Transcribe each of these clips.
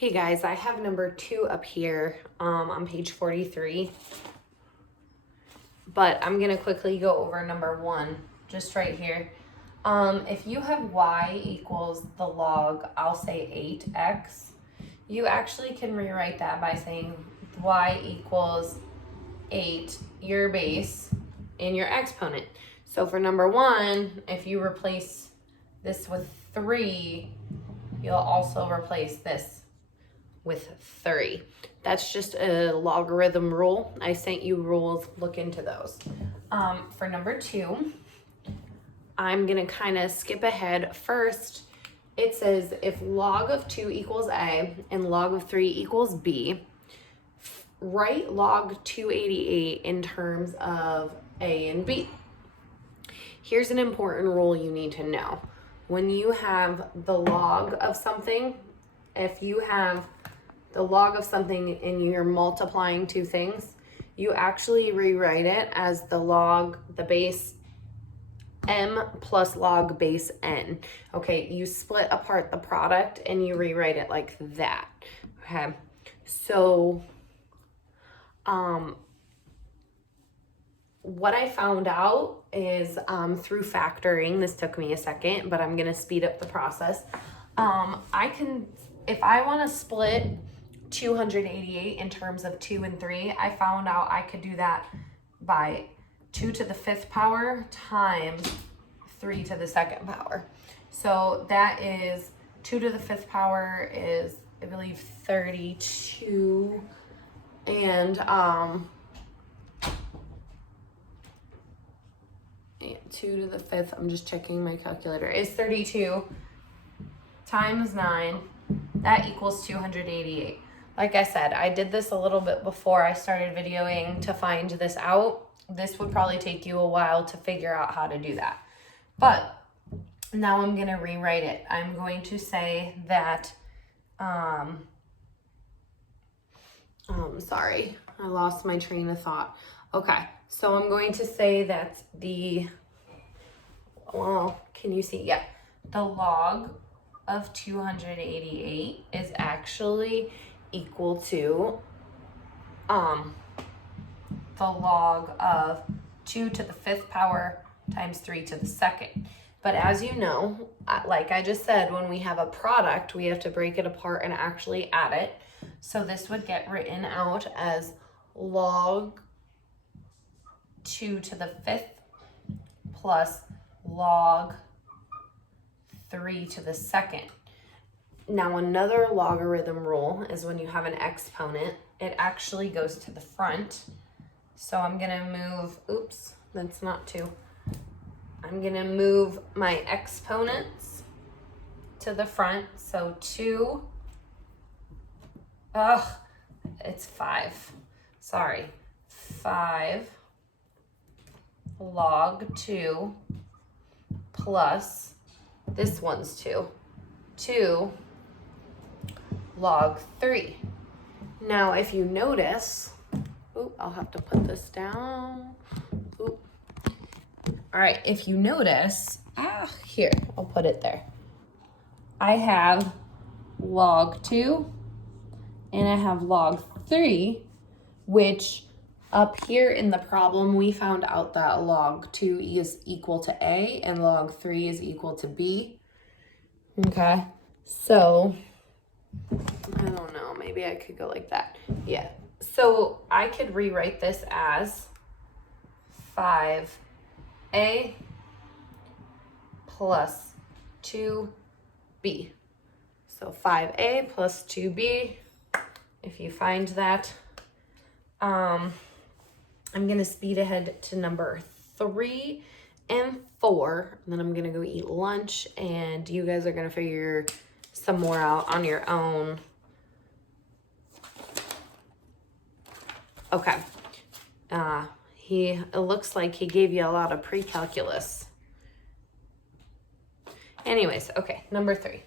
Hey guys, I have number 2 up here on page 43, but I'm going to quickly go over number 1 just right here. If you have y equals the log, I'll say 8x, you actually can rewrite that by saying y equals 8, your base, and your exponent. So for number 1, if you replace this with 3, you'll also replace this with 3. That's just a logarithm rule. I sent you rules, look into those. For number 2, I'm gonna kind of skip ahead. First, it says if log of 2 equals a and log of 3 equals b, write log 288 in terms of a and b. Here's an important rule you need to know. When you have the log of something, if you have the log of something and you're multiplying two things, you actually rewrite it as the base m plus log base n. Okay, you split apart the product and you rewrite it like that. Okay, so what I found out is through factoring, this took me a second, but I'm gonna speed up the process. If I want to split 288 in terms of 2 and 3, I found out I could do that by 2 to the 5th power times 3 to the 2nd power. So that is 2 to the 5th power is, I believe, 32, and 2 to the 5th, I'm just checking my calculator, is 32 times 9, that equals 288. Like I said, I did this a little bit before I started videoing to find this out. This would probably take you a while to figure out how to do that. But now I'm gonna rewrite it. I'm going to say that, sorry, I lost my train of thought. Okay, so I'm going to say that can you see? Yeah, the log of 288 is actually equal to the log of 2 to the 5th power times 3 to the 2nd. But as you know, like I just said, when we have a product, we have to break it apart and actually add it. So this would get written out as log 2 to the 5th plus log 3 to the 2nd. Now another logarithm rule is when you have an exponent, it actually goes to the front. So I'm gonna move, oops, that's not 2. I'm gonna move my exponents to the front. So 2, it's 5. Sorry, 5 log 2 plus, this one's 2 log 3. Now, if you notice, I'll have to put this down. All right, if you notice, here, I'll put it there. I have log 2 and I have log 3, which up here in the problem, we found out that log 2 is equal to A and log 3 is equal to B. Okay, so I don't know, maybe I could go like that. Yeah, so I could rewrite this as 5A plus 2B. So 5A plus 2B, if you find that. I'm gonna speed ahead to number 3 and 4, and then I'm gonna go eat lunch, and you guys are gonna figure some more out on your own. Okay, it looks like he gave you a lot of pre-calculus. Anyways, okay, number 3.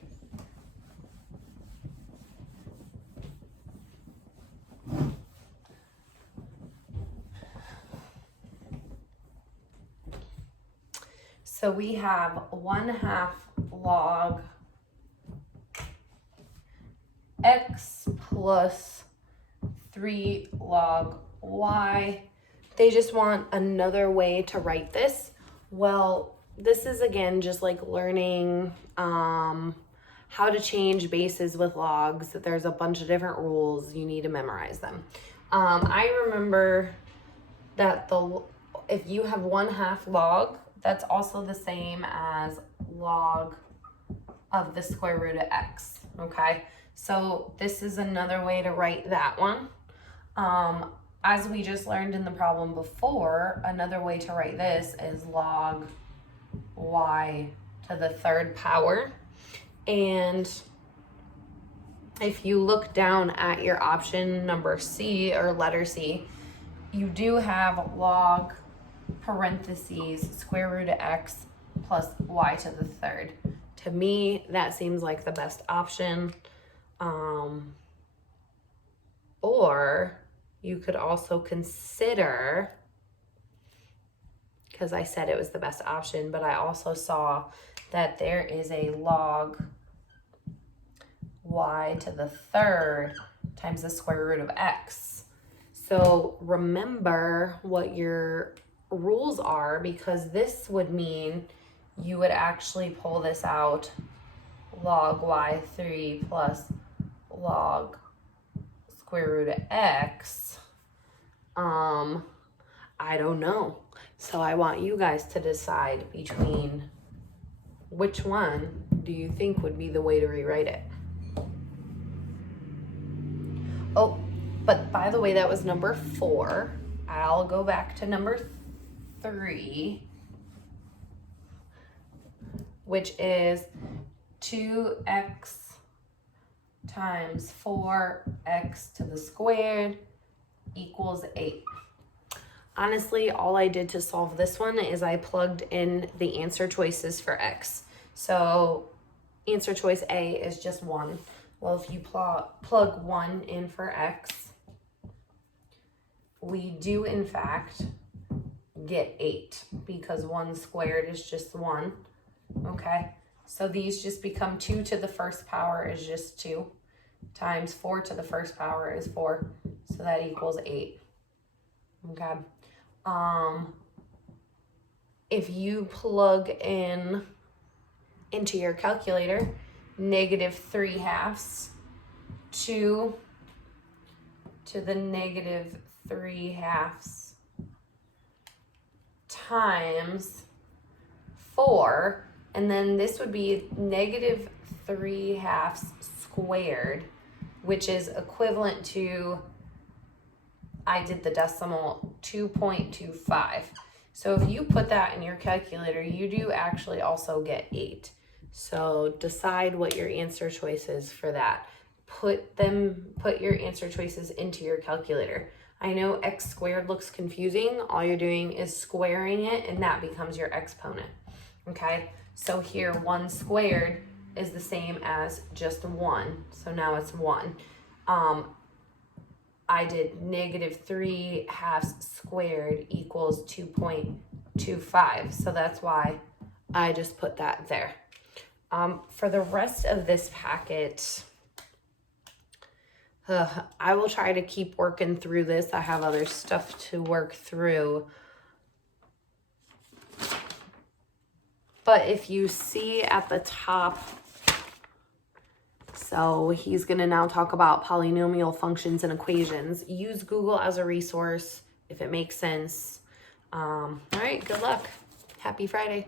So we have 1/2 log x plus 3 log y. They just want another way to write this. Well, this is again just like learning how to change bases with logs. There's a bunch of different rules. You need to memorize them. I remember that if you have 1/2 log, that's also the same as log of the square root of x, okay? So this is another way to write that one. As we just learned in the problem before, another way to write this is log y to the 3rd power. And if you look down at your option number C or letter C, you do have log parentheses square root of x plus y to the 3rd. To me, that seems like the best option. Or you could also consider, because I said it was the best option, but I also saw that there is a log y to the 3rd times the square root of x. So remember what your rules are, because this would mean you would actually pull this out log y3 plus log square root of x. I don't know. So I want you guys to decide between which one do you think would be the way to rewrite it. Oh, but by the way, that was number 4. I'll go back to number 3, which is 2x times 4x to the squared equals 8. Honestly, all I did to solve this one is I plugged in the answer choices for x. So answer choice A is just 1. Well, if you plug 1 in for x, we do in fact get 8, because 1 squared is just 1. Okay, so these just become 2 to the 1st power is just 2 times 4 to the 1st power is 4, so that equals 8. Okay, if you plug into your calculator -3/2 2 to the -3/2 times 4, and then this would be -3/2 squared, which is equivalent to, I did the decimal, 2.25. So if you put that in your calculator, you do actually also get 8. So decide what your answer choice is for that. Put your answer choices into your calculator. I know x squared looks confusing. All you're doing is squaring it, and that becomes your exponent. Okay, so here 1 squared is the same as just 1. So now it's 1. I did -3/2 squared equals 2.25. So that's why I just put that there. For the rest of this packet, I will try to keep working through this. I have other stuff to work through. But if you see at the top, so he's going to now talk about polynomial functions and equations. Use Google as a resource if it makes sense. All right, good luck. Happy Friday.